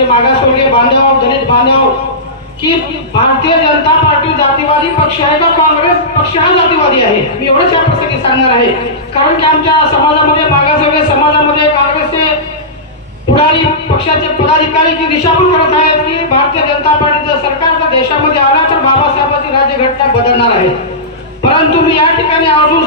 आणि मागासवर्गीय बांधव दलित बांधव की भारतीय जनता पार्टी जातीवादी पक्ष आहे का काँग्रेस पक्ष हा जातीवादी आहे? मी एवढंच या प्रसंगी सांगणार आहे. कारण की आमच्या समाजामध्ये मागासवर्गीय समाजामध्ये काँग्रेसचे पुढारी पक्षाचे पदाधिकारी की दिशाभूल करत आहेत की भारतीय जनता पार्टीचं सरकार जर देशामध्ये आला तर बाबासाहेबांची राज्यघटना बदलणार आहे. परंतु मी या ठिकाणी अजून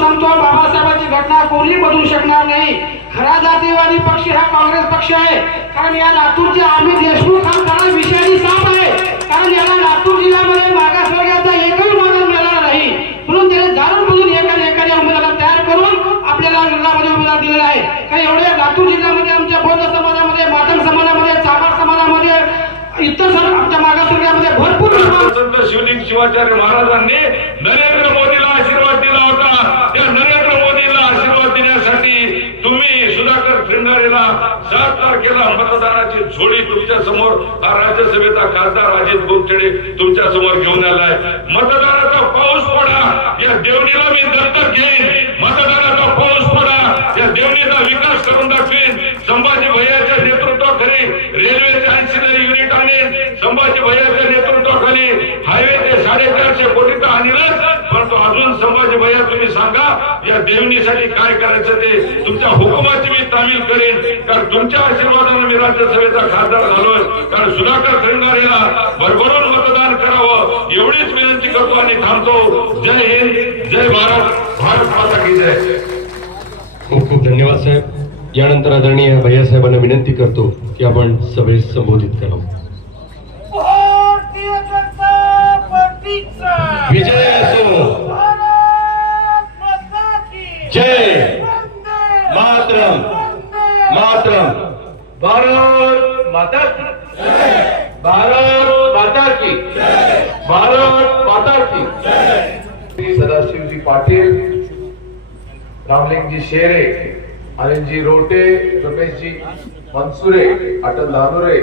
घटना कोणी बदलू शकणार नाही. खरा जातीवादी पक्ष हा काँग्रेस पक्ष आहे. कारण या लातूरचे अमित देशमुख हा खरा विषारी साप आहे. कारण याला लातूर जिल्ह्यामध्ये मागासवर्गाचा एकही मागण मिळाला नाही. म्हणून त्याने जाणून बुजून एखाद्या एखाद्या उमेदवाराला तयार करून आपल्याला विरोधामध्ये उमेदवार दिलेला आहे. कारण एवढ्या लातूर जिल्ह्यामध्ये आमच्या बौद्ध समाजामध्ये मातंग समाजामध्ये चाबार समाजामध्ये इतर सर्व आमच्या मागासवर्गामध्ये भरपूर शिवलिंग शिवाचार्य महाराजांनी नरेंद्र मोदीला सुधाकर खिंडारेला सात तारखेला मतदानाची झोळी तुमच्यासमोर हा राज्यसभेचा खासदार अजित गोपछडे तुमच्यासमोर घेऊन आलाय. मतदानाचा पाऊस पडा या देवणीला मी दत्तक घेईन. मतदानाचा पाऊस पडा या देवणीचा विकास करून दाखवीन. संभाजी भैयाच्या नेतृत्वाखाली रेल्वेचे ऐंशी युनिट आणेन. संभाजी भैयाच्या नेतृत्वाखाली हायवे ते साडेचारशे कोटीचा आणीलच. परंतु अजून संभाजी भैया तुम्ही सांगा या देवणीसाठी काय करायचं ते? तुमच्या हुकुमाची सामील करेन कारण तुमच्या आशीर्वादाने मी राज्यसभेचा खासदार झालोय. कारण सुधाकर खंडारेला भरभरून मतदान करावं एवढीच विनंती करतो आणि थांबतो. जय हिंद जय भारत. भारत माता की जय. खूप खूप धन्यवाद साहेब. यानंतर आदरणीय भैया साहेबांना विनंती करतो की आपण सभेस संबोधित करावं भारत माता की भारत माता की भारत माता की श्री सदाशिवजी पाटील रामलिंगजी शेरे अनिलजी रोटे रमेशजी मनसुरे अटल धानुरे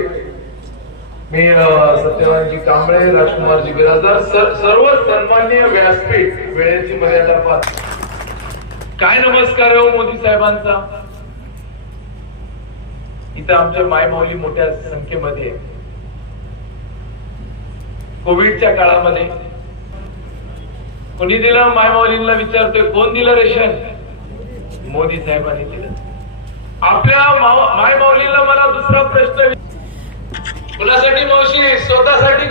मी सत्यनारायणजी कांबळे राजकुमारजी बिराजदार सर- सर्व सन्माननीय व्यासपीठ वेळेची मर्यादा पाहत काय नमस्कार हो मोदी साहेबांचा? इथं आमच्या मायमाऊली मोठ्या संख्येमध्ये कोविडच्या काळामध्ये कोणी दिलं? मायमाऊलींना विचारतोय कोण दिलं रेशन? मोदी साहेबांनी दिलं. आपल्या माव- मायमाऊलीला मला दुसरा प्रश्न कुणासाठी मावशी? स्वतःसाठी